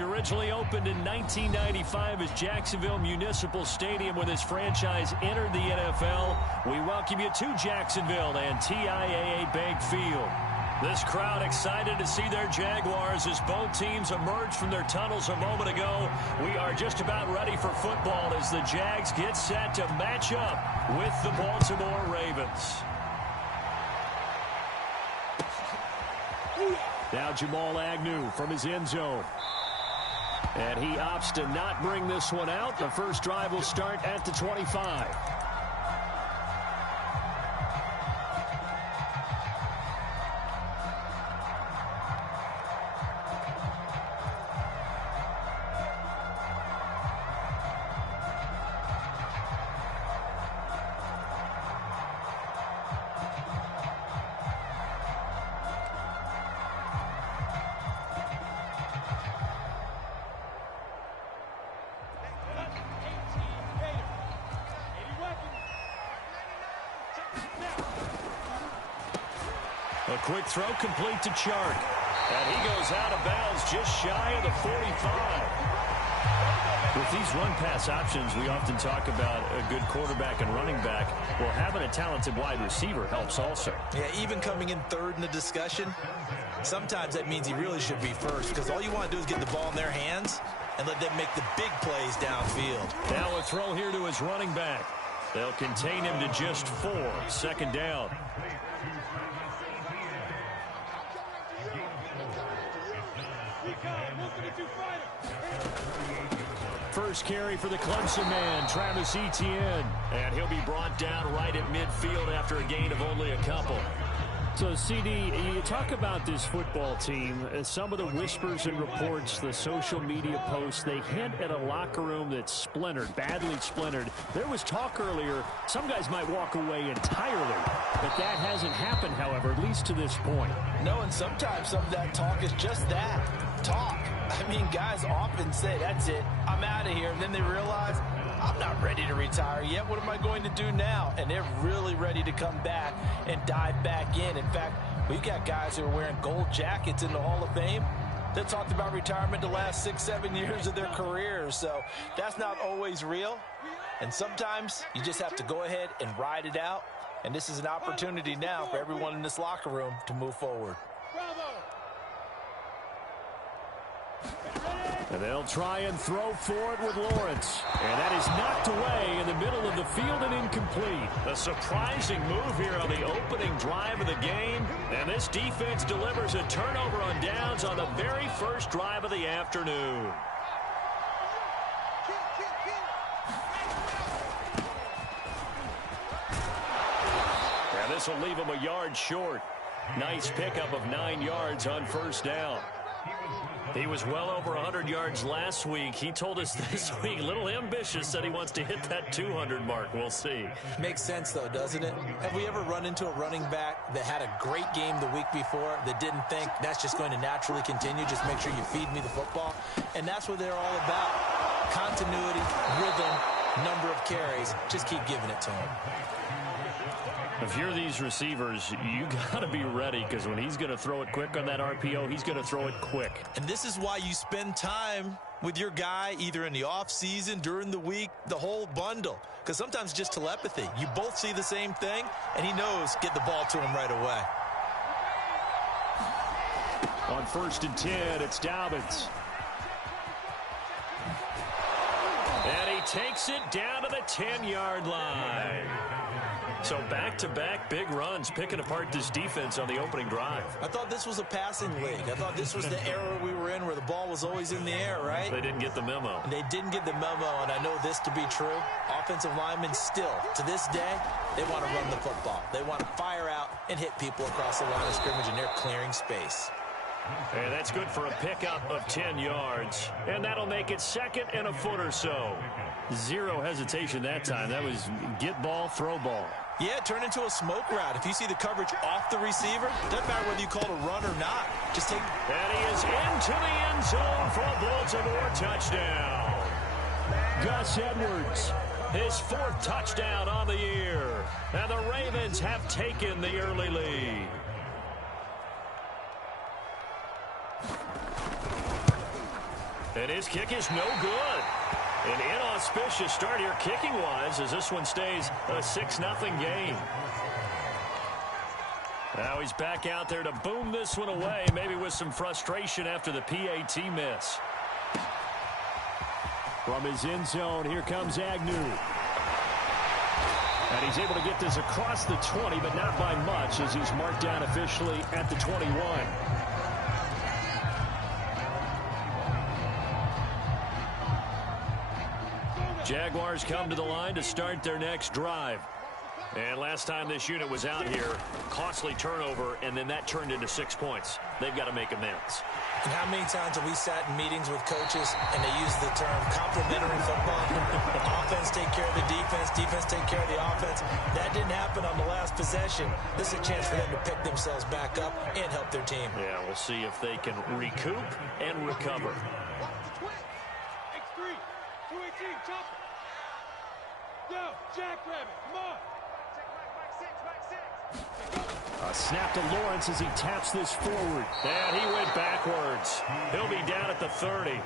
Originally opened in 1995 as Jacksonville Municipal Stadium when this franchise entered the NFL. We welcome you to Jacksonville and TIAA Bank Field. This crowd excited to see their Jaguars as both teams emerged from their tunnels a moment ago. We are just about ready for football as the Jags get set to match up with the Baltimore Ravens. Now Jamal Agnew from his end zone. And he opts to not bring this one out. The first drive will start at the 25. A quick throw complete to Chark. And he goes out of bounds just shy of the 45. With these run-pass options, we often talk about a good quarterback and running back. Well, having a talented wide receiver helps also. Yeah, even coming in third in the discussion, sometimes that means he really should be first because all you want to do is get the ball in their hands and let them make the big plays downfield. Now a throw here to his running back. They'll contain him to just 4. Second down. First carry for the Clemson man, Travis Etienne. And he'll be brought down right at midfield after a gain of only a couple. So, CD, you talk about this football team, some of the whispers and reports, the social media posts, they hint at a locker room that's splintered, badly splintered. There was talk earlier, some guys might walk away entirely, but that hasn't happened, however, at least to this point. No, and sometimes some of that talk is just that, talk. I mean, guys often say, that's it, I'm out of here, and then they realize, I'm not ready to retire yet. What am I going to do now? And they're really ready to come back and dive back in. In fact, we've got guys who are wearing gold jackets in the Hall of Fame that talked about retirement the last 6-7 years of their careers. So that's not always real. And sometimes you just have to go ahead and ride it out. And this is an opportunity now for everyone in this locker room to move forward. And they'll try and throw for it with Lawrence. And that is knocked away in the middle of the field and incomplete. A surprising move here on the opening drive of the game. And this defense delivers a turnover on downs on the very first drive of the afternoon. And this will leave him a yard short. Nice pickup of 9 yards on first down. He was well over 100 yards last week. He told us this week, a little ambitious, said he wants to hit that 200 mark. We'll see. Makes sense, though, doesn't it? Have we ever run into a running back that had a great game the week before that didn't think that's just going to naturally continue? Just make sure you feed me the football. And that's what they're all about. Continuity, rhythm, number of carries. Just keep giving it to him. If you're these receivers, you got to be ready because when he's going to throw it quick on that RPO, he's going to throw it quick. And this is why you spend time with your guy either in the offseason, during the week, the whole bundle. Because sometimes just telepathy. You both see the same thing, and he knows get the ball to him right away. On 1st and 10, it's Dobbins. And he takes it down to the 10-yard line. So back-to-back big runs, picking apart this defense on the opening drive. I thought this was a passing league. I thought this was the era we were in where the ball was always in the air, right? They didn't get the memo. And they didn't get the memo, and I know this to be true. Offensive linemen still, to this day, they want to run the football. They want to fire out and hit people across the line of scrimmage, and they're clearing space. And that's good for a pickup of 10 yards. And that'll make it 2nd and a foot or so. Zero hesitation that time. That was get ball, throw ball. Yeah, turn into a smoke route. If you see the coverage off the receiver, doesn't matter whether you call it a run or not. Just take. And he is into the end zone for a Baltimore touchdown. Gus Edwards, his 4th touchdown on the year. And the Ravens have taken the early lead. And his kick is no good. An inauspicious start here kicking-wise as this one stays a 6-0 game. Now he's back out there to boom this one away, maybe with some frustration after the PAT miss. From his end zone, here comes Agnew. And he's able to get this across the 20, but not by much as he's marked down officially at the 21. Jaguars come to the line to start their next drive. And last time this unit was out here, costly turnover, and then that turned into 6 points. They've got to make amends. And how many times have we sat in meetings with coaches and they use the term complementary football? Offense take care of the defense, defense take care of the offense. That didn't happen on the last possession. This is a chance for them to pick themselves back up and help their team. Yeah, we'll see if they can recoup and recover. X3, 218, chopper. Yo, jackrabbit, come on. A snap to Lawrence as he taps this forward. And he went backwards. He'll be down at the 30.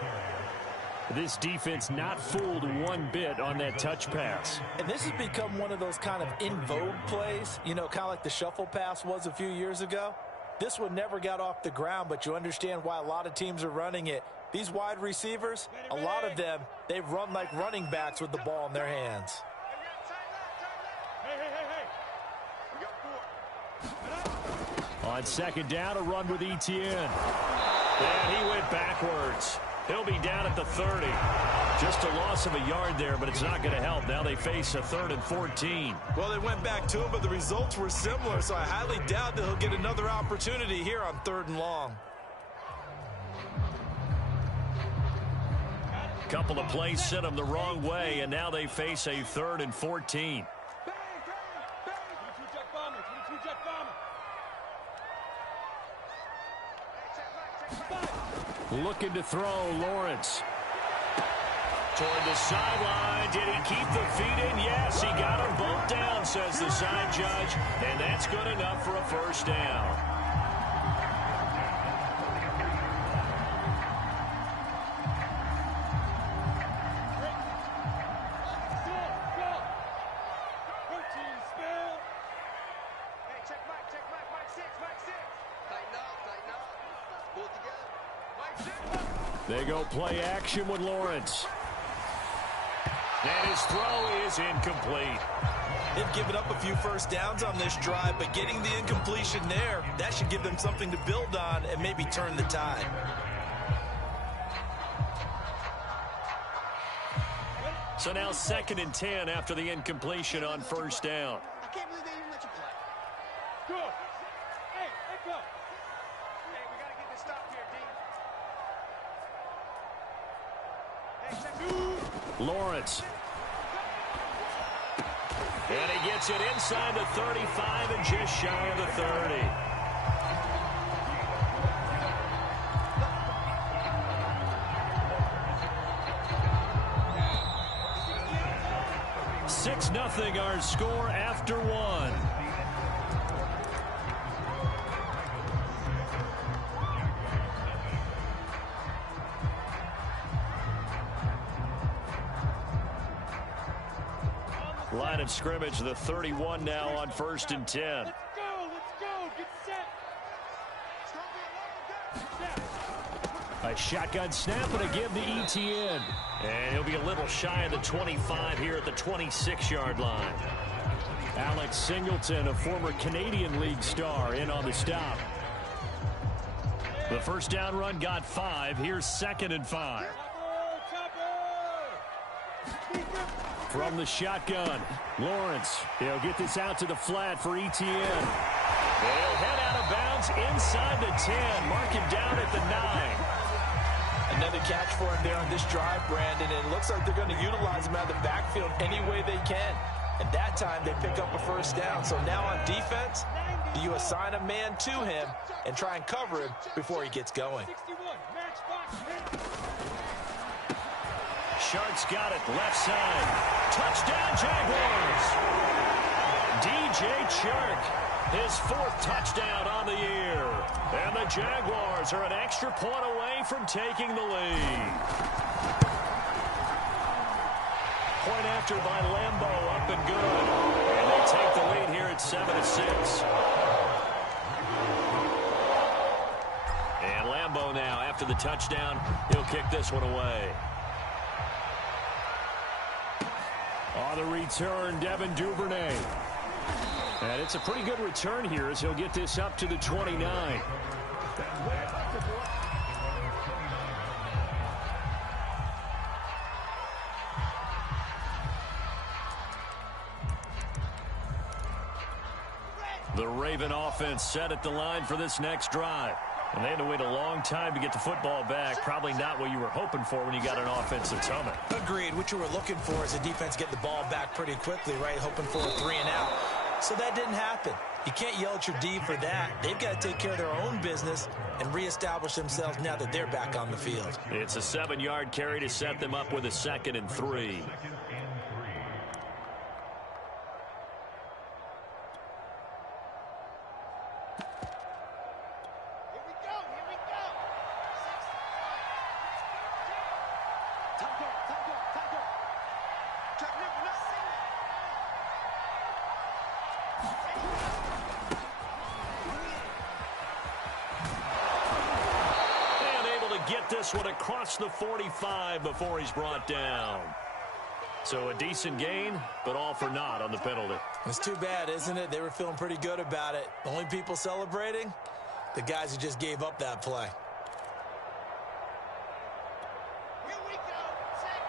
This defense not fooled one bit on that touch pass. And this has become one of those kind of in vogue plays, you know, kind of like the shuffle pass was a few years ago. This one never got off the ground, but you understand why a lot of teams are running it. These wide receivers, a lot of them, they run like running backs with the ball in their hands. On second down, a run with Etienne. And he went backwards. He'll be down at the 30. Just a loss of a yard there, but it's not going to help. Now they face a 3rd and 14. Well, they went back to him, but the results were similar, so I highly doubt that he'll get another opportunity here on 3rd and long. Couple of plays sent them the wrong way, and now they face a 3rd and 14. Looking to throw, Lawrence. Toward the sideline. Did he keep the feet in? Yes, he got them both down, says the side judge. And that's good enough for a first down. They go play action with Lawrence. And his throw is incomplete. They've given up a few first downs on this drive, but getting the incompletion there, that should give them something to build on and maybe turn the tide. So now 2nd and 10 after the incompletion on first down. I can't believe they even let you play. Good. Hey, let go. Hey, we got to get this stop here, D. Lawrence. And he gets it inside the 35 and just shy of the 30. Nothing our score after one. Line of scrimmage, the 31 now on 1st and 10. Let's go, get set. A shotgun snap and a give to Etienne. And he'll be a little shy of the 25 here at the 26-yard line. Alex Singleton, a former Canadian League star, in on the stop. The first down run got 5. Here's 2nd and 5. From the shotgun, Lawrence. He'll get this out to the flat for Etienne. They'll head out of bounds inside the 10. Mark him down at the 9. Another catch for him there on this drive, Brandon, and it looks like they're going to utilize him out of the backfield any way they can. And that time they pick up a first down. So now on defense, you assign a man to him and try and cover him before he gets going. Shart's got it left side. Touchdown, Jaguars. DJ Chark. His 4th touchdown on the year. And the Jaguars are an extra point away from taking the lead. Point after by Lambeau, up and good. And they take the lead here at 7-6. And Lambeau now, after the touchdown, he'll kick this one away. On the return, Devin Duvernay. And it's a pretty good return here as he'll get this up to the 29. The Raven offense set at the line for this next drive. And they had to wait a long time to get the football back. Probably not what you were hoping for when you got an offense that's humming. Agreed. What you were looking for is the defense get the ball back pretty quickly, right? Hoping for a 3 and out. So that didn't happen. You can't yell at your D for that. They've got to take care of their own business and reestablish themselves now that they're back on the field. It's a 7-yard carry to set them up with a 2nd and 3. Get this one across the 45 before he's brought down. So a decent gain, but all for naught on the penalty. It's too bad, isn't it? They were feeling pretty good about it. The only people celebrating, the guys who just gave up that play. Here we go. Set.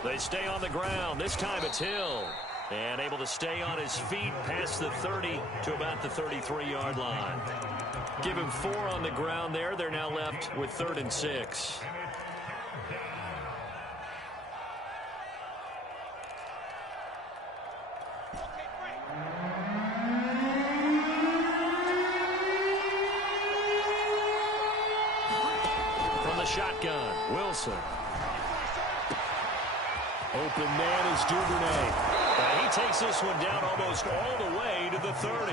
50. They stay on the ground. This time it's Hill. And able to stay on his feet past the 30 to about the 33-yard line. Give him 4 on the ground there. They're now left with 3rd and 6. From the shotgun, Wilson. Open man is Duvernay. And he takes this one down almost all the way to the 30.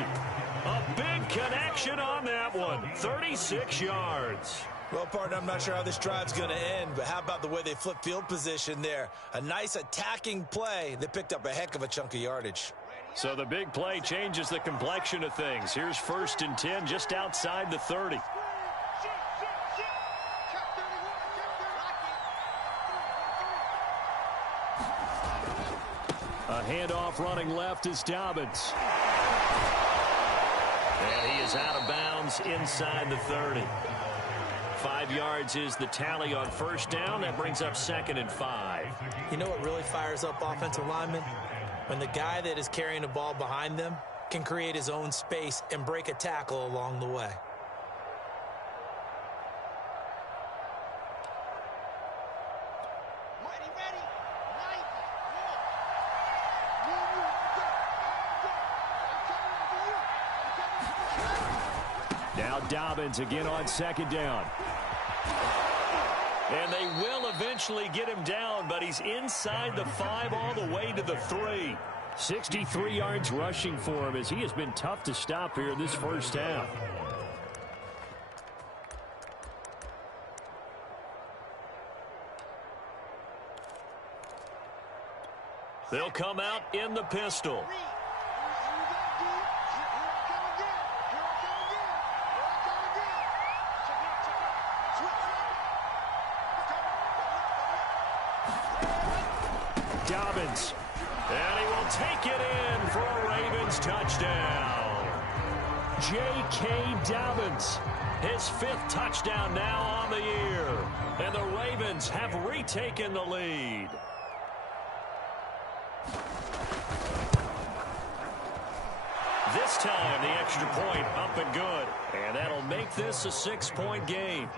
A big connection on that one. 36 yards. Well, partner, I'm not sure how this drive's going to end, but how about the way they flip field position there? A nice attacking play. They picked up a heck of a chunk of yardage. So the big play changes the complexion of things. Here's 1st and 10 just outside the 30. A handoff running left is Dobbins. And he is out of bounds inside the 30. 5 yards is the tally on 1st down. That brings up 2nd and 5. You know what really fires up offensive linemen? When the guy that is carrying the ball behind them can create his own space and break a tackle along the way. Now Dobbins again on 2nd down. And they will eventually get him down, but he's inside the 5 all the way to the 3. 63 yards rushing for him as he has been tough to stop here in this 1st half. They'll come out in the pistol. Dobbins. And he will take it in for a Ravens touchdown. J.K. Dobbins. His 5th touchdown now on the year. And the Ravens have retaken the lead. This time the extra point up and good. And that'll make this a 6-point game.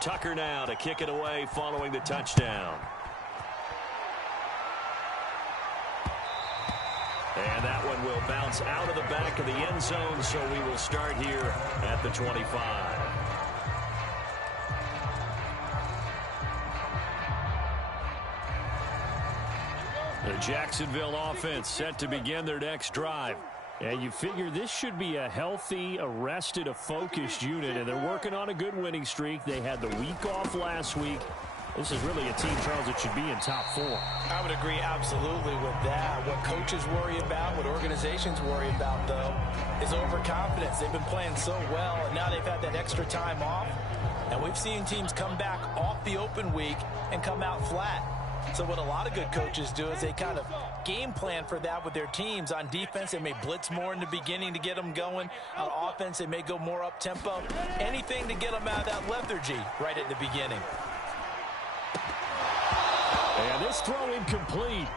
Tucker now to kick it away following the touchdown. And that one will bounce out of the back of the end zone, so we will start here at the 25. The Jacksonville offense set to begin their next drive. And you figure this should be a healthy, a focused unit, and they're working on a good winning streak. They had the week off last week. This is really a team, Charles, that should be in top 4. I would agree absolutely with that. What coaches worry about, what organizations worry about, though, is overconfidence. They've been playing so well, and now they've had that extra time off. And we've seen teams come back off the open week and come out flat. So what a lot of good coaches do is they kind of game plan for that with their teams. On defense, they may blitz more in the beginning to get them going. On offense, they may go more up-tempo. Anything to get them out of that lethargy right at the beginning. And this throw incomplete.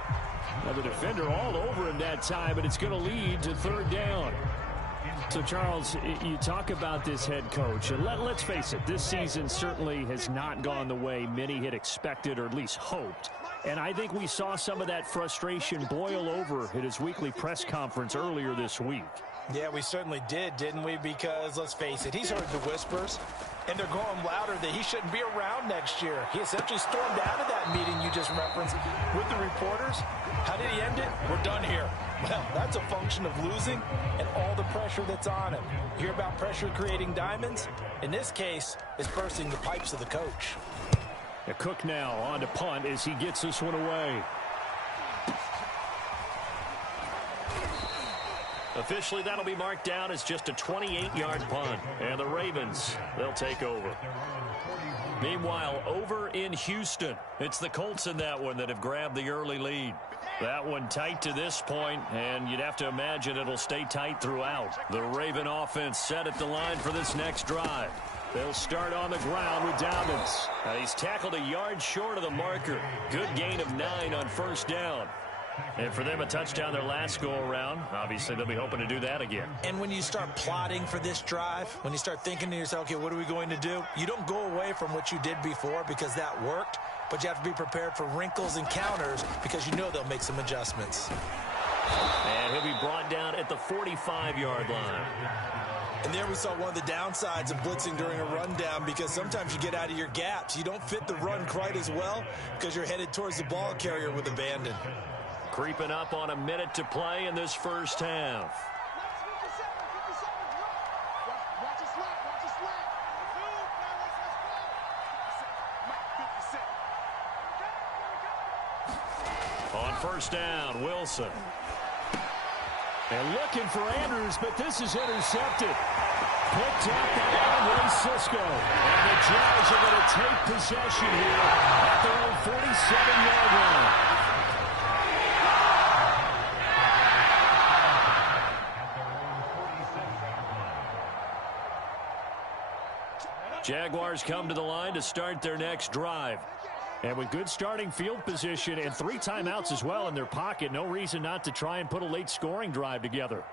Now the defender all over him that time, but it's going to lead to 3rd down. So, Charles, you talk about this head coach, and let's face it, this season certainly has not gone the way many had expected or at least hoped. And I think we saw some of that frustration boil over at his weekly press conference earlier this week. Yeah, we certainly did, didn't we? Because, let's face it, he's heard the whispers, and they're growing louder that he shouldn't be around next year. He essentially stormed out of that meeting you just referenced with the reporters. How did he end it? We're done here. Well, that's a function of losing and all the pressure that's on him. You hear about pressure creating diamonds? In this case, it's bursting the pipes of the coach. Cook now on to punt as he gets this one away. Officially, that'll be marked down as just a 28-yard punt. And the Ravens, they'll take over. Meanwhile, over in Houston, it's the Colts in that one that have grabbed the early lead. That one tight to this point, and you'd have to imagine it'll stay tight throughout. The Raven offense set at the line for this next drive. They'll start on the ground with Dobbins. He's tackled a yard short of the marker. Good gain of 9 on 1st down. And for them, a touchdown their last go-around. Obviously, they'll be hoping to do that again. And when you start plotting for this drive, when you start thinking to yourself, okay, what are we going to do? You don't go away from what you did before because that worked, but you have to be prepared for wrinkles and counters because you know they'll make some adjustments. And he'll be brought down at the 45-yard line. And there we saw one of the downsides of blitzing during a rundown because sometimes you get out of your gaps. You don't fit the run quite as well because you're headed towards the ball carrier with abandon. Creeping up on a minute to play in this first half. On 1st down, Wilson. And looking for Andrews, but this is intercepted. Picked up by Andre Cisco. And the Jags are going to take possession here at their own 47-yard line. Jaguars come to the line to start their next drive. And with good starting field position and 3 timeouts as well in their pocket, no reason not to try and put a late scoring drive together.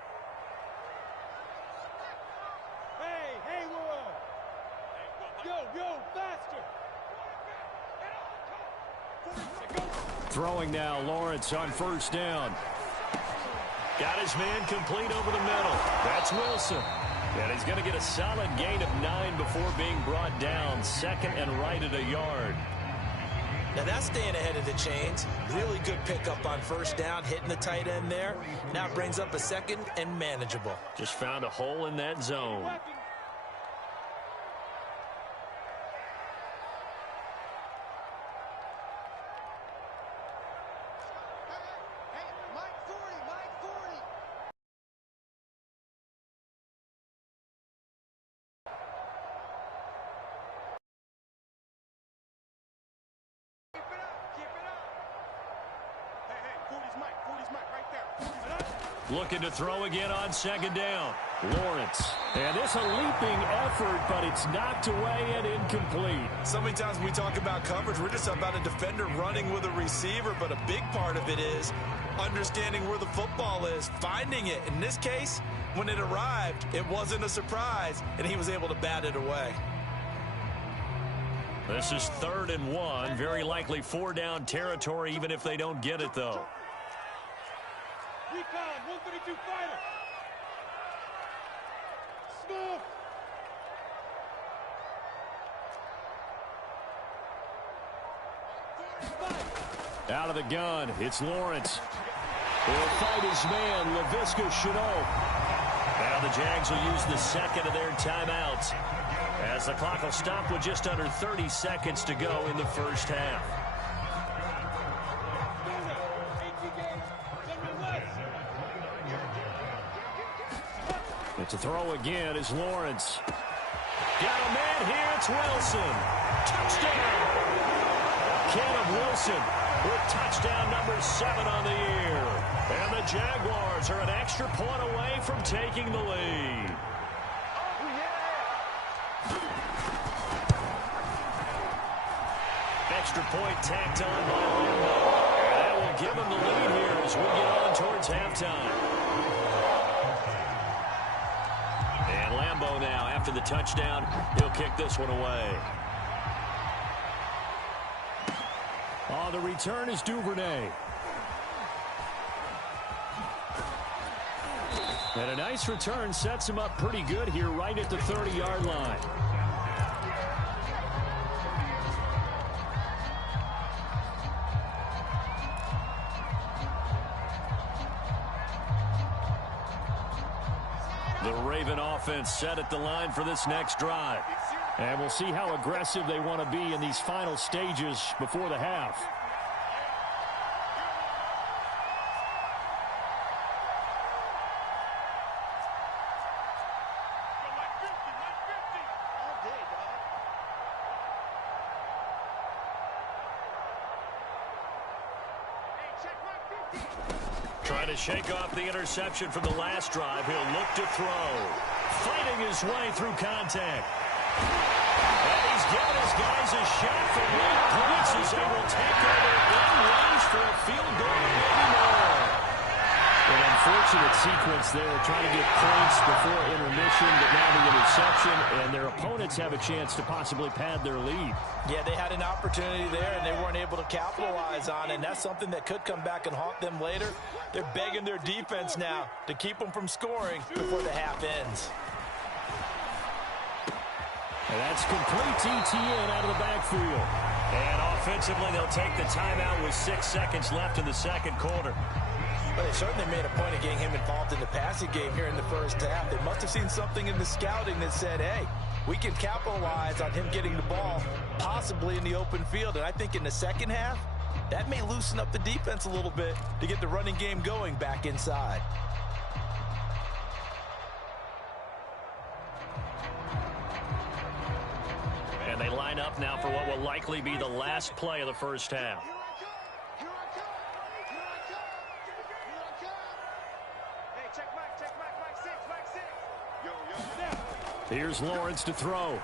Hey, Haywood! Yo, faster! Throwing now, Lawrence on 1st down. Got his man complete over the middle. That's Wilson. And he's going to get a solid gain of 9 before being brought down. 2nd and right at a yard. Now that's staying ahead of the chains. Really good pickup on 1st down, hitting the tight end there. Now it brings up a 2nd and manageable. Just found a hole in that zone. Looking to throw again on 2nd down. Lawrence. And this a leaping effort, but it's knocked away and incomplete. So many times we talk about coverage, we're just about a defender running with a receiver, but a big part of it is understanding where the football is, finding it. In this case, when it arrived, it wasn't a surprise, and he was able to bat it away. This is 3rd and 1. Very likely 4-down territory, even if they don't get it, though. Recon, 132 fighter. Smooth. Out of the gun, it's Lawrence. He'll fight his man, Laviska Shenault. Now the Jags will use the second of their timeouts, as the clock will stop with just under 30 seconds to go in the first half. It's a throw again is Lawrence. Got a man here, it's Wilson. Touchdown! Caleb Wilson with touchdown number 7 on the year. And the Jaguars are an extra point away from taking the lead. Extra point tacked on by Lambo. And that will give him the lead here as we get on towards halftime. And Lambo now, after the touchdown, he'll kick this one away. Oh, the return is Duvernay. And a nice return sets him up pretty good here right at the 30-yard line. The Raven offense set at the line for this next drive. And we'll see how aggressive they want to be in these final stages before the half. Trying to shake off the interception from the last drive. He'll look to throw. Fighting his way through contact. And he's giving his guys a shot for late points as they will take over in range for a field goal, maybe more. An unfortunate sequence there, trying to get points before intermission, but now the interception, and their opponents have a chance to possibly pad their lead. Yeah, they had an opportunity there, and they weren't able to capitalize on it, and that's something that could come back and haunt them later. They're begging their defense now to keep them from scoring before the half ends. And that's complete ETN out of the backfield. And offensively, they'll take the timeout with 6 seconds left in the second quarter. Well, they certainly made a point of getting him involved in the passing game here in the first half. They must have seen something in the scouting that said, hey, we can capitalize on him getting the ball possibly in the open field. And I think in the second half, that may loosen up the defense a little bit to get the running game going back inside. And they line up now for what will likely be the last play of the first half. Here's Lawrence to throw.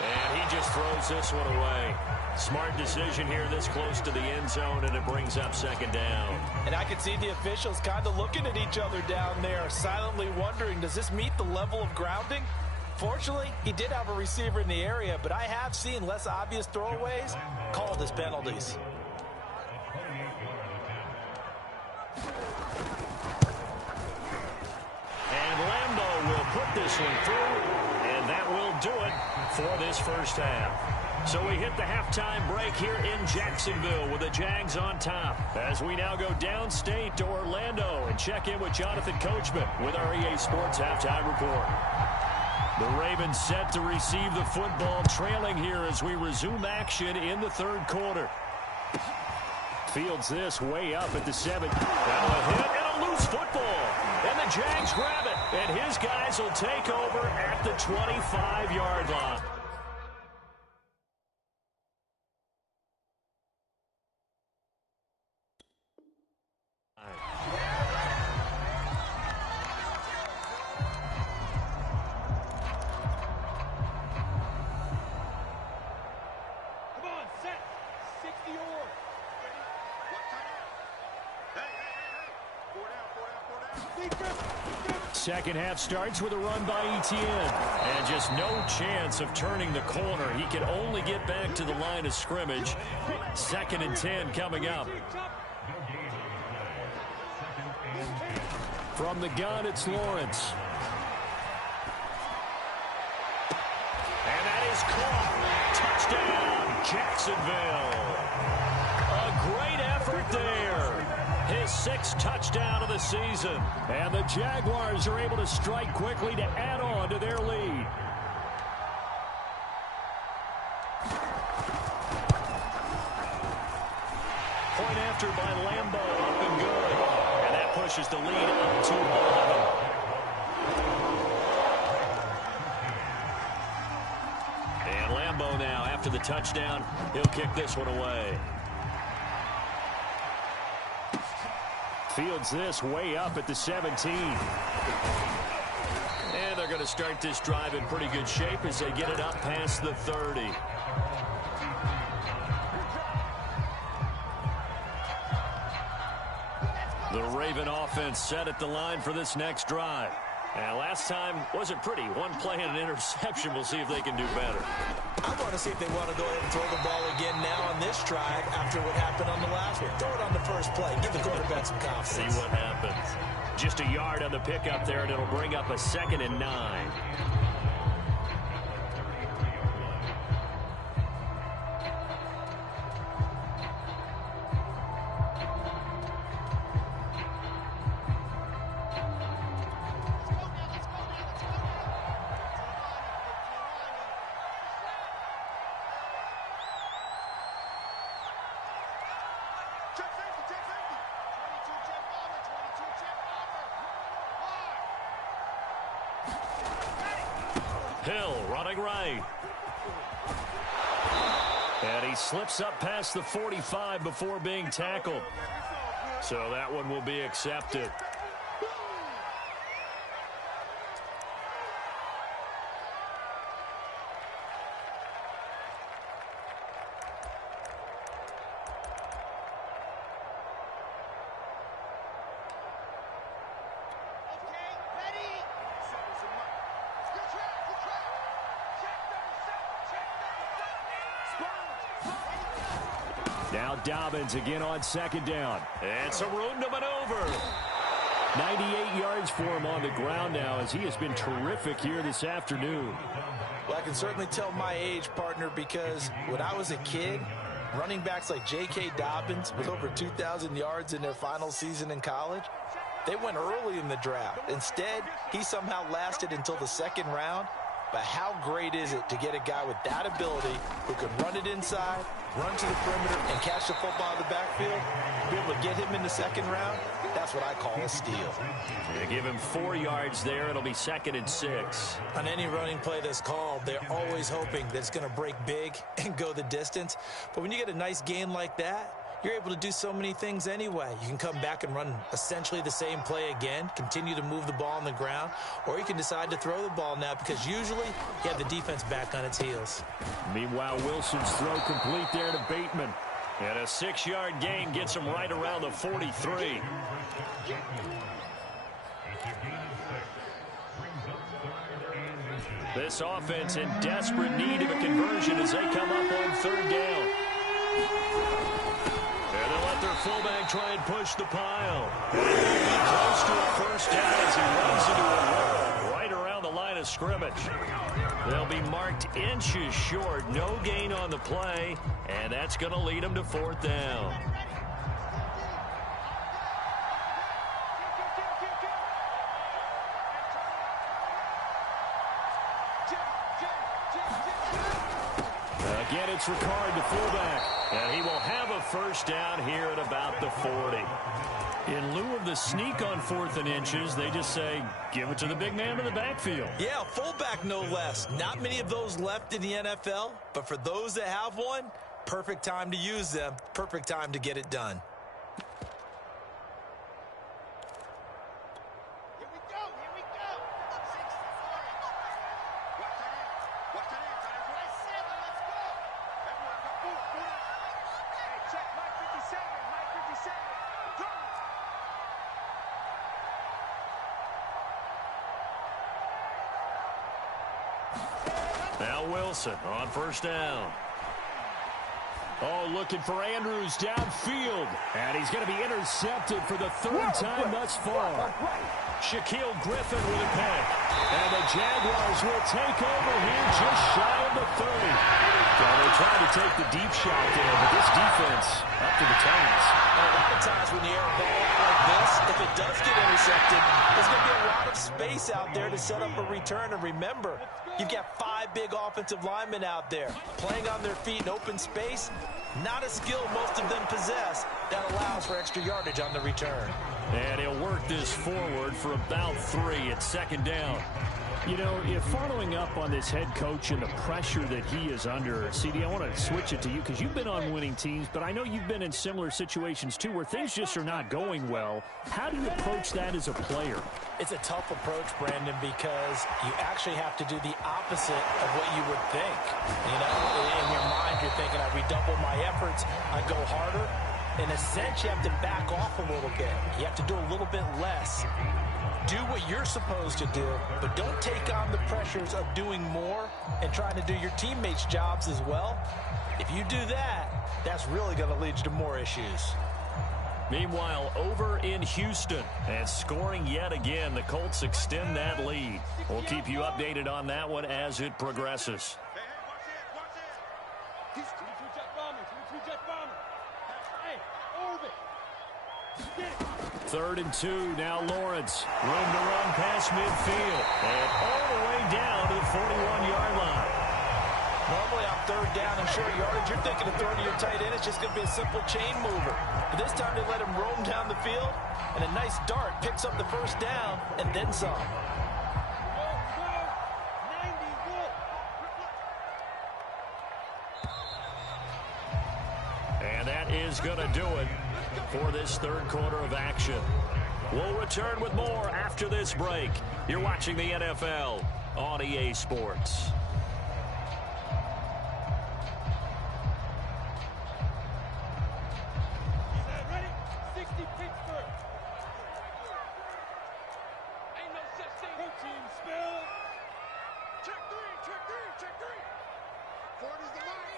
And he just throws this one away. Smart decision here this close to the end zone, and it brings up second down. And I can see the officials kind of looking at each other down there, silently wondering, does this meet the level of grounding? Fortunately, he did have a receiver in the area, but I have seen less obvious throwaways called as penalties. Put this one through, and that will do it for this first half. So we hit the halftime break here in Jacksonville with the Jags on top, as we now go downstate to Orlando and check in with Jonathan Coachman with our EA Sports Halftime Report. The Ravens set to receive the football, trailing here as we resume action in the third quarter. Fields this way up at the 7. Now a hit and a loose football. And the Jags grab it. And his guys will take over at the 25-yard line. Second half starts with a run by ETN. And just no chance of turning the corner. He can only get back to the line of scrimmage. 2nd and 10 coming up. From the gun, it's Lawrence. And that is caught. Touchdown, Jacksonville. A great effort there. His 6th touchdown of the season. And the Jaguars are able to strike quickly to add on to their lead. Point after by Lambo, up and good. And that pushes the lead up to 11. And Lambo now, after the touchdown, he'll kick this one away. Fields this way up at the 17. And they're going to start this drive in pretty good shape as they get it up past the 30. The Raven offense set at the line for this next drive. And last time wasn't pretty. One play and an interception. We'll see if they can do better. I want to see if they want to go ahead and throw the ball again now on this drive after what happened on the last one. Throw it on the first play. Give the quarterback some confidence. See what happens. Just a yard on the pickup there, and it'll bring up a 2nd and 9. Hill running right. And he slips up past the 45 before being tackled. So that one will be accepted. Now Dobbins again on 2nd down. And some room to maneuver. 98 yards for him on the ground now as he has been terrific here this afternoon. Well, I can certainly tell my age, partner, because when I was a kid, running backs like J.K. Dobbins with over 2,000 yards in their final season in college, they went early in the draft. Instead, he somehow lasted until the 2nd round. But how great is it to get a guy with that ability who can run it inside, run to the perimeter, and catch the football in the backfield? Be able to get him in the 2nd round, that's what I call a steal. They give him 4 yards there. It'll be 2nd and 6. On any running play that's called, they're always hoping that it's going to break big and go the distance. But when you get a nice gain like that, you're able to do so many things anyway. You can come back and run essentially the same play again, continue to move the ball on the ground, or you can decide to throw the ball now because usually you have the defense back on its heels. Meanwhile, Wilson's throw complete there to Bateman. And a 6-yard gain gets him right around the 43. This offense in desperate need of a conversion as they come up on 3rd down. And they'll let their fullback try and push the pile. Close to a 1st down as he runs into a wall right around the line of scrimmage. They'll be marked inches short. No gain on the play, and that's going to lead them to 4th down. Again, it's Ricard, the fullback, and he will have a 1st down here at about the 40. In lieu of the sneak on 4th and inches, they just say, give it to the big man in the backfield. Yeah, fullback no less. Not many of those left in the NFL, but for those that have one, perfect time to use them, perfect time to get it done. Now Wilson on 1st down. Oh, looking for Andrews downfield. And he's going to be intercepted for the third time thus far. Shaquille Griffin with a pick. And the Jaguars will take over here just shy of the 30. Well, they tried to take the deep shot there, but this defense up to the task. And a lot of times when you air a ball like this, if it does get intercepted, there's going to be a lot of space out there to set up a return. And remember, you've got 5 big offensive linemen out there playing on their feet in open space. Not a skill most of them possess that allows for extra yardage on the return. And he'll work this forward for about 3 at second down. You know, if following up on this head coach and the pressure that he is under, CD, I want to switch it to you because you've been on winning teams, but I know you've been in similar situations too where things just are not going well. How do you approach that as a player? It's a tough approach, Brandon, because you actually have to do the opposite of what you would think. You know, in your mind, you're thinking, I redouble my efforts, I go harder. In a sense, you have to back off a little bit. You have to do a little bit less. Do what you're supposed to do, but don't take on the pressures of doing more and trying to do your teammates' jobs as well. If you do that, that's really going to lead you to more issues. Meanwhile, over in Houston, and scoring yet again, the Colts extend that lead. We'll keep you updated on that one as it progresses. Hey, watch it. Houston, two-jet bombers. Two-jet bombers. Hey, over. Get it. 3rd and 2, now Lawrence. Room to run past midfield. And all the way down to the 41-yard line. Normally on 3rd down and short yardage, you're thinking of throwing to your tight end. It's just going to be a simple chain mover. But this time they let him roam down the field, and a nice dart picks up the first down and then some. And that is going to do it for this 3rd quarter of action. We'll return with more after this break. You're watching the NFL on EA Sports. Ready? 60 Pittsburgh. Ain't no such thing. Protein spill. Check 3. 40's the mark.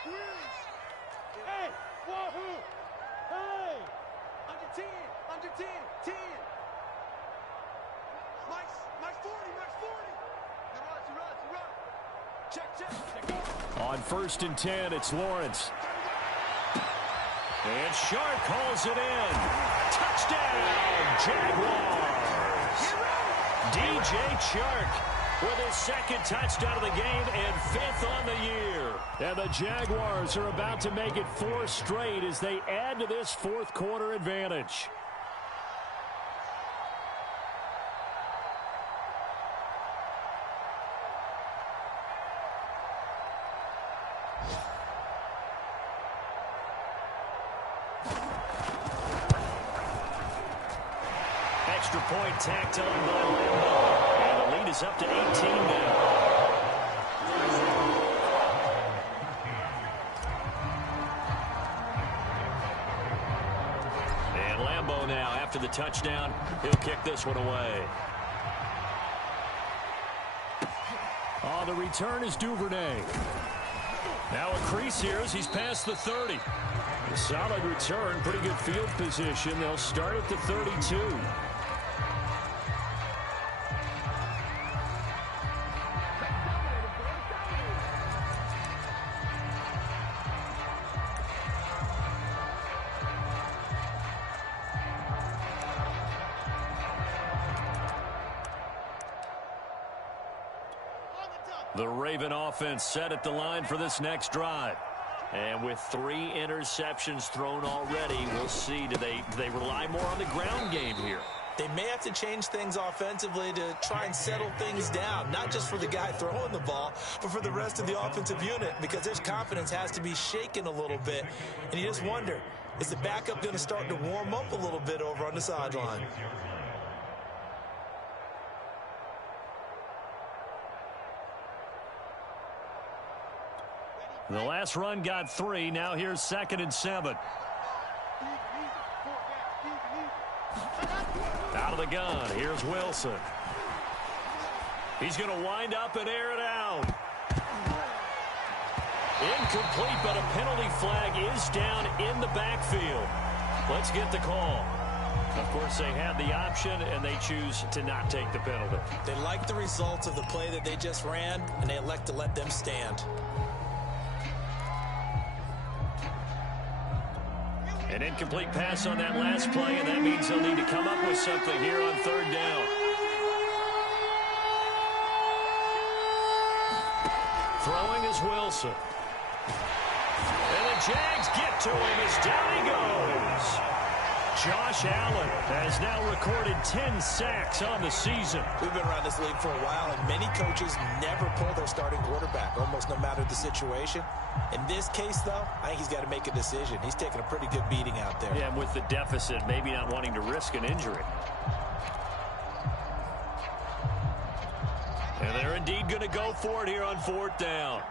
Squeeze. Hey, wahoo. Hey! Under 10! 10! Mike's 40! You run! Check! On 1st and 10, it's Lawrence. And Shark calls it in. Touchdown, Jaguars! DJ Chark with his 2nd touchdown of the game and 5th on the year. And the Jaguars are about to make it 4 straight as they add to this 4th quarter advantage. Extra point tacked on by Lambeau. And the lead is up to 18 now. Now, after the touchdown, he'll kick this one away. Oh, the return is Duvernay. Now a crease here as he's past the 30. A solid return, pretty good field position. They'll start at the 32. The Raven offense set at the line for this next drive. And with 3 interceptions thrown already, we'll see. Do they rely more on the ground game here? They may have to change things offensively to try and settle things down, not just for the guy throwing the ball, but for the rest of the offensive unit, because their confidence has to be shaken a little bit. And you just wonder, is the backup going to start to warm up a little bit over on the sideline? The last run got 3. Now here's 2nd and 7. Out of the gun. Here's Wilson. He's going to wind up and air it out. Incomplete, but a penalty flag is down in the backfield. Let's get the call. Of course, they had the option, and they choose to not take the penalty. They like the results of the play that they just ran, and they elect to let them stand. An incomplete pass on that last play, and that means they'll need to come up with something here on third down. Throwing is Wilson. And the Jags get to him as down he goes. Josh Allen has now recorded 10 sacks on the season. We've been around this league for a while, and many coaches never pull their starting quarterback, almost no matter the situation. In this case, though, I think he's got to make a decision. He's taking a pretty good beating out there. Yeah, and with the deficit, maybe not wanting to risk an injury. And they're indeed going to go for it here on fourth down.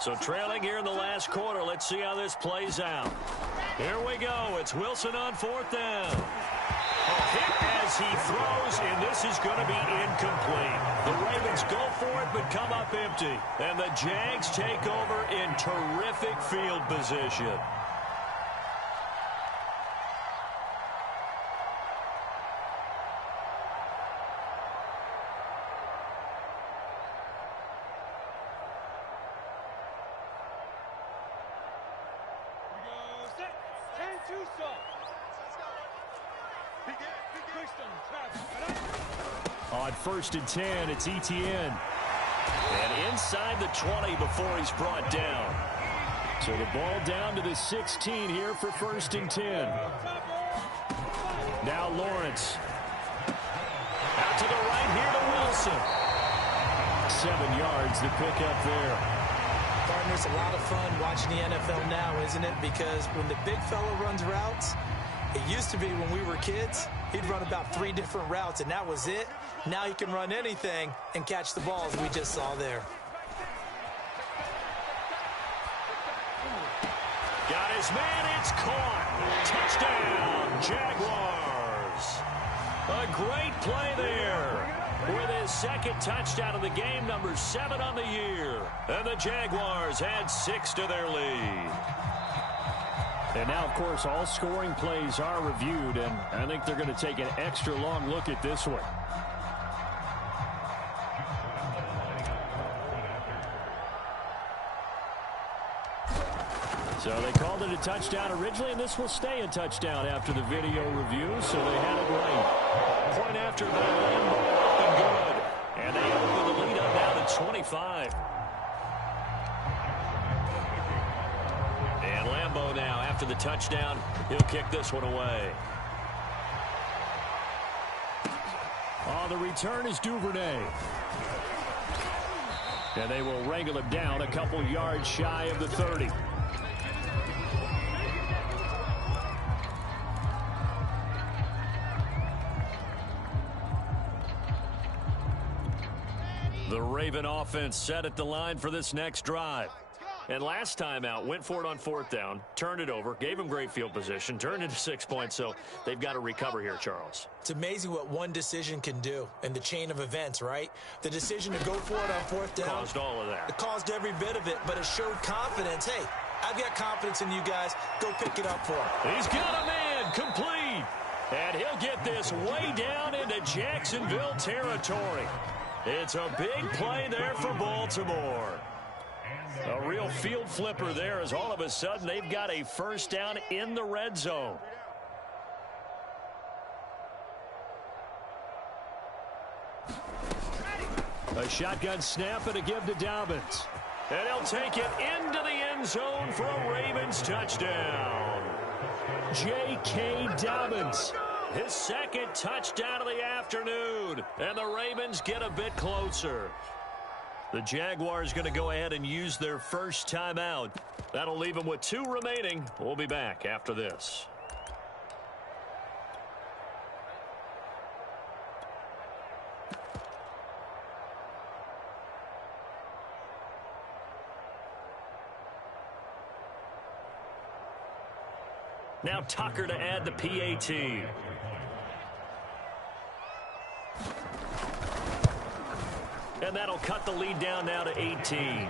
So trailing here in the last quarter. Let's see how this plays out. Here we go. It's Wilson on fourth down. Hit as he throws, and this is going to be incomplete. The Ravens go for it, but come up empty. And the Jags take over in terrific field position. On 1st and 10, it's Etienne. And inside the 20 before he's brought down. So the ball down to the 16 here for 1st and 10. Now Lawrence. Out to the right here to Wilson. 7 yards to pick up there. Partners, a lot of fun watching the NFL now, isn't it? Because when the big fella runs routes, it used to be when we were kids, he'd run about 3 different routes, and that was it. Now he can run anything and catch the ball, as we just saw there. Got his man, it's caught. Touchdown, Jaguars. A great play there. With his second touchdown of the game, number 7 on the year. And the Jaguars add 6 to their lead. And now, of course, all scoring plays are reviewed, and I think they're going to take an extra long look at this one. So they called it a touchdown originally, and this will stay a touchdown after the video review, so they had it right. Point after by Lambeau, up and good. And they open the lead up now to 25. And Lambeau now, after the touchdown, he'll kick this one away. On the return is Duvernay. And they will wrangle him down a couple yards shy of the 30. The Raven offense set at the line for this next drive. And last time out, went for it on 4th down, turned it over, gave him great field position, turned into 6 points, so they've got to recover here, Charles. It's amazing what one decision can do in the chain of events, right? The decision to go for it on 4th down. Caused all of that. It caused every bit of it, but it showed confidence. Hey, I've got confidence in you guys. Go pick it up for him. He's got a man, complete. And he'll get this way down into Jacksonville territory. It's a big play there for Baltimore. A real field flipper there, as all of a sudden they've got a first down in the red zone. A shotgun snap and a give to Dobbins. And he'll take it into the end zone for a Ravens touchdown. J.K. Dobbins. His second touchdown of the afternoon. And the Ravens get a bit closer. The Jaguars going to go ahead and use their first timeout. That'll leave them with 2 remaining. We'll be back after this. Now Tucker to add the PAT. And that'll cut the lead down now to 18.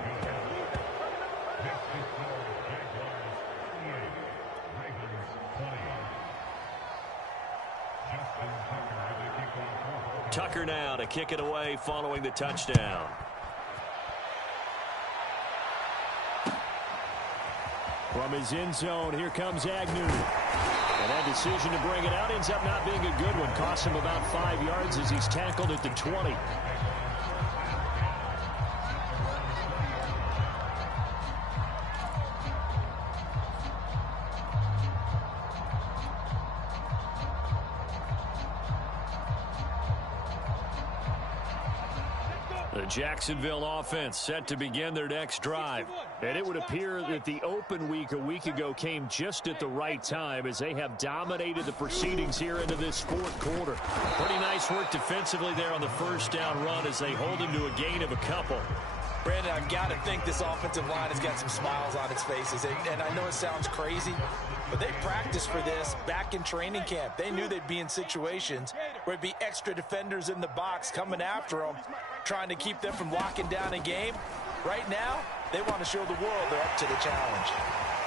Tucker now to kick it away following the touchdown. From his end zone, here comes Agnew. And that decision to bring it out ends up not being a good one. Costs him about 5 yards as he's tackled at the 20. The Jacksonville offense set to begin their next drive. And it would appear that the open week a week ago came just at the right time as they have dominated the proceedings here into this fourth quarter. Pretty nice work defensively there on the first down run as they hold him to a gain of a couple. Brandon, I've got to think this offensive line has got some smiles on its faces. And I know it sounds crazy, but they practiced for this back in training camp. They knew they'd be in situations where it'd be extra defenders in the box coming after them, trying to keep them from locking down a game. Right now, they want to show the world they're up to the challenge.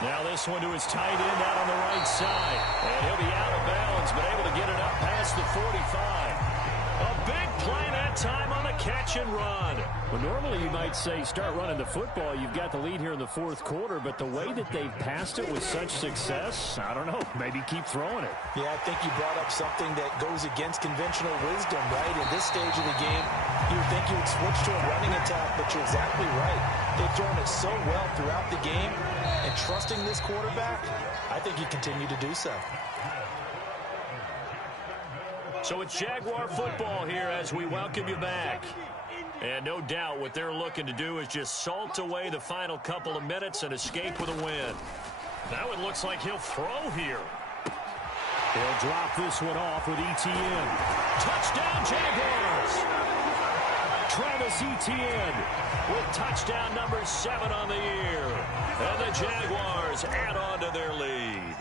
Now this one to his tight end out on the right side. And he'll be out of bounds, but able to get it up past the 45. A big play that time on the catch and run. Well, normally you might say start running the football. You've got the lead here in the fourth quarter, but the way that they've passed it with such success, I don't know, maybe keep throwing it. Yeah, I think you brought up something that goes against conventional wisdom, right? In this stage of the game, you would think you would switch to a running attack, but you're exactly right. They've thrown it so well throughout the game, and trusting this quarterback, I think you continue to do so. So it's Jaguar football here as we welcome you back. And no doubt what they're looking to do is just salt away the final couple of minutes and escape with a win. That one looks like he'll throw here. He'll drop this one off with Etienne. Touchdown Jaguars! Travis Etienne with touchdown number 7 on the year. And the Jaguars add on to their lead.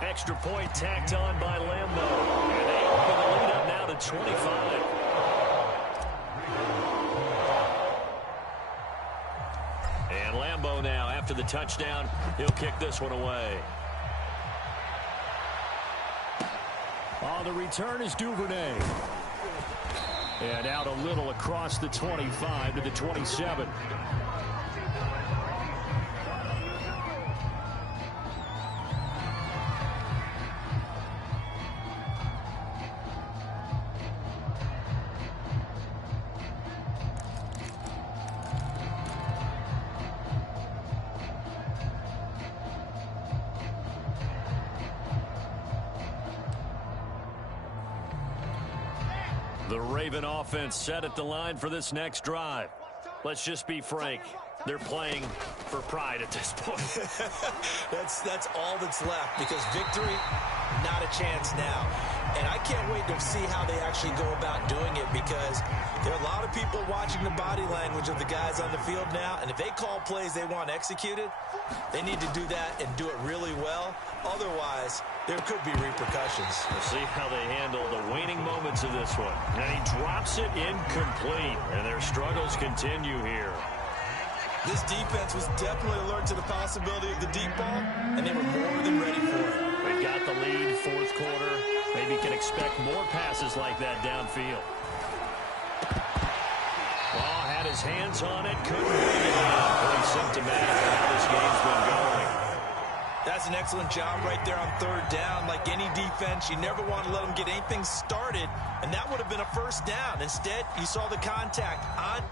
Extra point tacked on by Lambo. And they open the lead up now to 25. And Lambo now, after the touchdown, he'll kick this one away. On the return is Duvernay. And out a little across the 25 to the 27. The Raven offense set at the line for this next drive. Let's just be frank. They're playing for pride at this point. That's all that's left, because victory, not a chance now. And I can't wait to see how they actually go about doing it, because there are a lot of people watching the body language of the guys on the field now, and if they call plays they want executed, they need to do that and do it really well. Otherwise, there could be repercussions. We'll see how they handle the waning moments of this one. And he drops it incomplete, and their struggles continue here. This defense was definitely alert to the possibility of the deep ball, and they were more than ready for it. They've got the lead, fourth quarter. Maybe can expect more passes like that downfield. Ball had his hands on it, couldn't bring it down. Pretty symptomatic of how this game's been going. That's an excellent job right there on third down. Like any defense, you never want to let them get anything started, and that would have been a first down. Instead, you saw the contact on.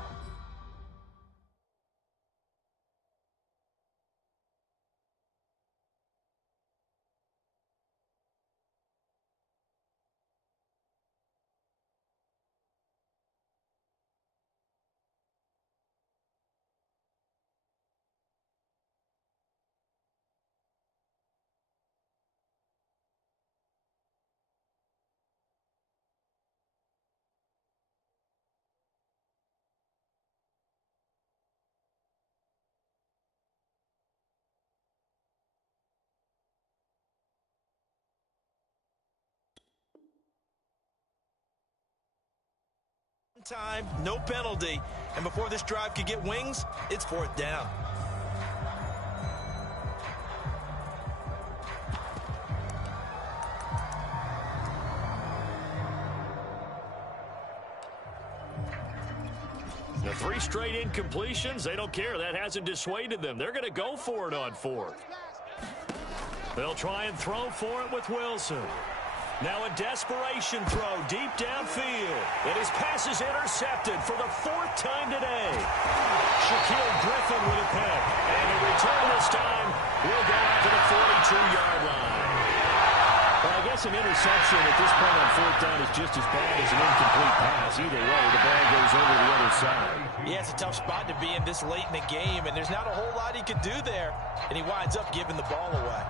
Time, no penalty, and before this drive could get wings, it's fourth down. The 3 straight incompletions, they don't care. That hasn't dissuaded them. They're going to go for it on 4th. They'll try and throw for it with Wilson. Now a desperation throw deep downfield. And his pass is intercepted for the 4th time today. Shaquille Griffin with a pick. And the return this time will go out to the 42-yard line. Well, I guess an interception at this point on 4th down is just as bad as an incomplete pass. Either way, the ball goes over the other side. Yeah, it's a tough spot to be in this late in the game, and there's not a whole lot he could do there. And he winds up giving the ball away.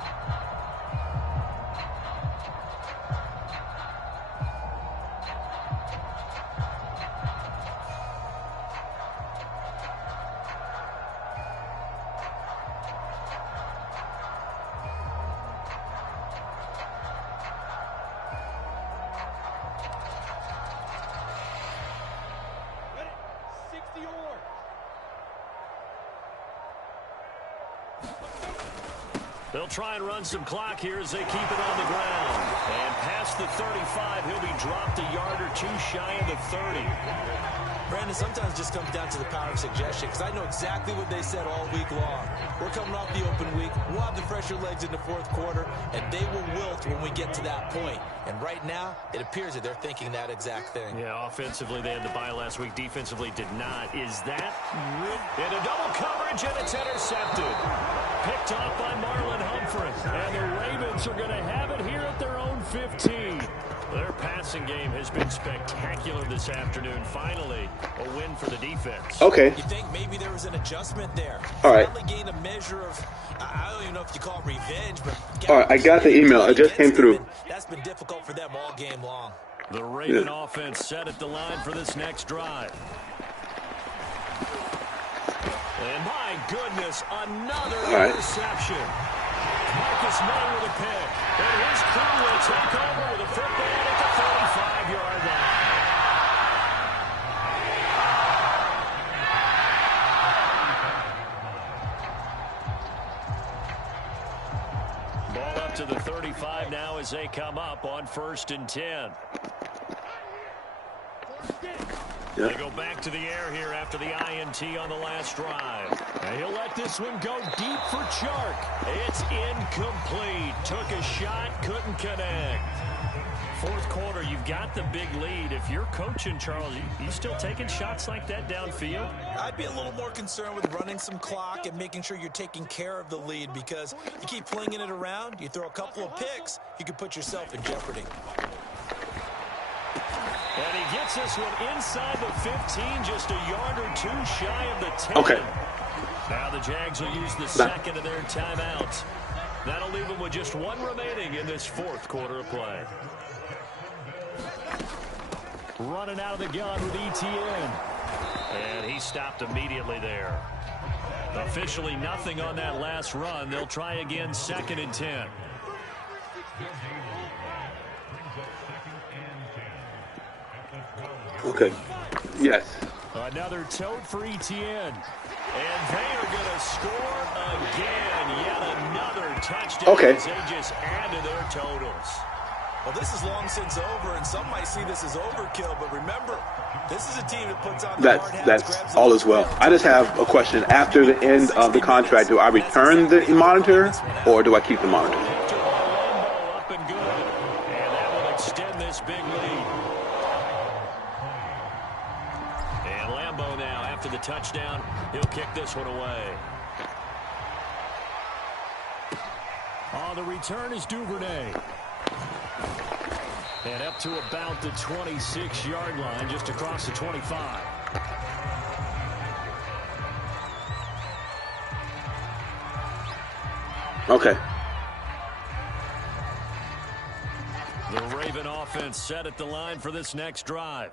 They'll try and run some clock here as they keep it on the ground. And past the 35, he'll be dropped a yard or 2 shy of the 30. Brandon, sometimes it just comes down to the power of suggestion, because I know exactly what they said all week long. We're coming off the open week. We'll have the fresher legs in the 4th quarter, and they will wilt when we get to that point. And right now, it appears that they're thinking that exact thing. Yeah, offensively, they had the bye last week. Defensively, did not. Is that real? And a double coverage, and it's intercepted. Picked off by Marlon Humphrey. And the Ravens are going to have it here at their own 15. Their passing game has been spectacular this afternoon. Finally, a win for the defense. Okay. You think maybe there was an adjustment there? All right. Finally gained a measure of, I don't even know if you call it revenge, but All right, I got the email. It just came through. That's been difficult for them all game long. The Raven offense set at the line for this next drive. And my goodness, another interception. Marcus May with a pick. And his crew will take over with a football at the 35-yard line. Ball up to the 35 now as they come up on 1st and 10. They go back to the air here after the INT on the last drive. And he'll let this one go deep for Chark. It's incomplete. Took a shot, couldn't connect. 4th quarter, you've got the big lead. If you're coaching, Charles, you still taking shots like that downfield? I'd be a little more concerned with running some clock and making sure you're taking care of the lead, because you keep flinging it around, you throw a couple of picks, you can put yourself in jeopardy. And he gets this one inside the 15, just a yard or 2 shy of the 10. Okay. Now the Jags will use the second of their timeouts. That'll leave them with just 1 remaining in this 4th quarter of play. Running out of the gun with ETN. And he stopped immediately there. Officially nothing on that last run. They'll try again, 2nd and 10. Okay. Yes. Another tote for ETN. And they are going to score again. Yet another touchdown. Okay. As they just add to their totals. Well, this is long since over, and some might see this as overkill, but remember, this is a team that puts on the hard hats, That's all as well. I just have a question. After the end of the contract, do I return the monitor or do I keep the monitor? Up and good. And that will extend this big lead. And Lambeau now, after the touchdown, he'll kick this one away. On the return is Duvernay. And up to about the 26-yard line, just across the 25. Okay. The Raven offense set at the line for this next drive.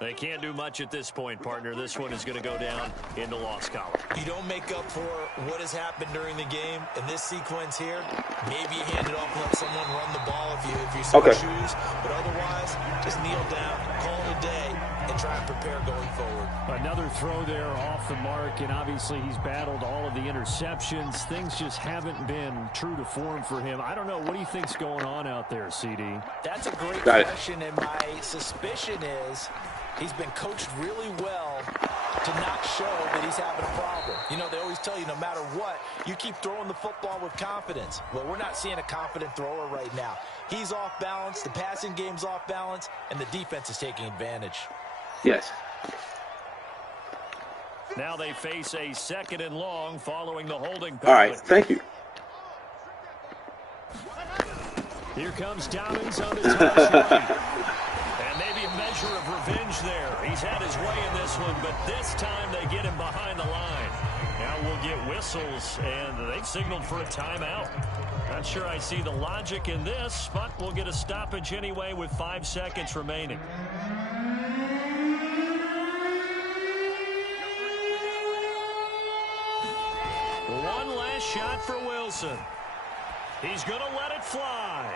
They can't do much at this point, partner. This one is going to go down in the loss column. You don't make up for what has happened during the game in this sequence here. Maybe you hand it off and let someone run the ball if you so choose. But otherwise, just kneel down, call it a day, and try and prepare going forward. Another throw there off the mark, and obviously he's battled all of the interceptions. Things just haven't been true to form for him. I don't know. What do you think's going on out there, CD? That's a great question, and my suspicion is he's been coached really well to show that he's having a problem. You know, they always tell you no matter what, you keep throwing the football with confidence. Well, we're not seeing a confident thrower right now. He's off balance, the passing game's off balance, and the defense is taking advantage. Yes. Now they face a 2nd and long following the holding penalty. All right, thank you. Here comes Dobbins on the touch right. And maybe a measure of revenge there. He's had his way in this one, but this time they get him behind the line. Now we'll get whistles, and they've signaled for a timeout. Not sure I see the logic in this, but we'll get a stoppage anyway with 5 seconds remaining. One last shot for Wilson. He's going to let it fly.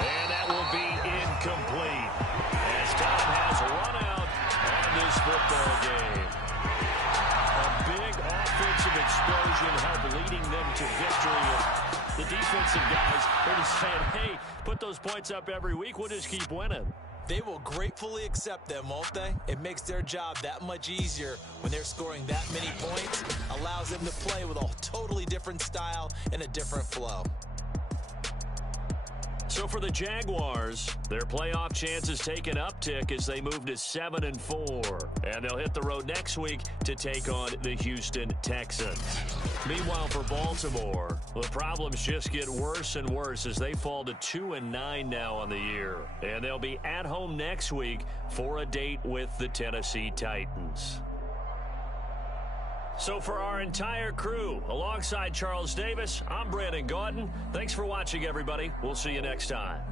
And that will be incomplete as time has run out on this football game. A big offensive explosion helped leading them to victory. And the defensive guys are just saying, hey, put those points up every week. We'll just keep winning. They will gratefully accept them, won't they? It makes their job that much easier when they're scoring that many points. Allows them to play with a totally different style and a different flow. So for the Jaguars, their playoff chances take an uptick as they move to 7-4. And they'll hit the road next week to take on the Houston Texans. Meanwhile, for Baltimore, the problems just get worse and worse as they fall to 2-9 now on the year. And they'll be at home next week for a date with the Tennessee Titans. So for our entire crew, alongside Charles Davis, I'm Brandon Gautin. Thanks for watching, everybody. We'll see you next time.